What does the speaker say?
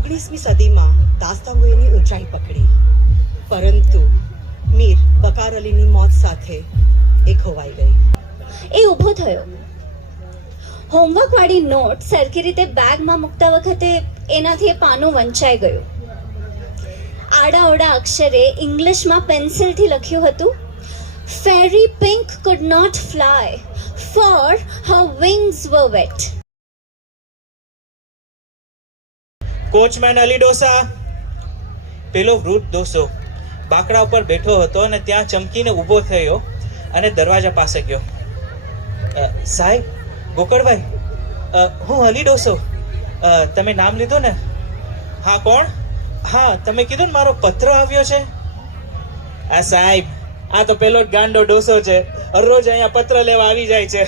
19મી સદીમાં દાસ્તાવેની ઊંચાઈ પકડી, પરંતુ મીર બકાર અલીની મોત સાથે એ ખોવાઈ ગઈ. એ ઊભો થયો. હોમવર્ક વાળી નોટ સરખી રીતે બેગમાં મૂકતા વખતે એનાથી એ પાનું વંચાઈ ગયું. આડા અક્ષરે ઇંગ્લિશમાં પેન્સિલથી લખ્યું હતું, fairy pink could not fly for her wings were wet. Coachman Ali ડોસા. પેલો વૃદ્ધ ડોસો બાકડા ઉપર બેઠો હતો અને ત્યાં ચમકીને ઊભો થયો અને દરવાજા પાસે ગયો. સાહેબ, ગોકળભાઈ, હું અલી ડોસો. તમે નામ લીધું ને? હા, કોણ? હા, તમે કીધું ને મારો પત્ર આવ્યો છે. સાહેબ, આ તો પેલો જ ગાંડો ડોસો છે, રોજ અહીંયા પત્ર લેવા આવી જાય છે.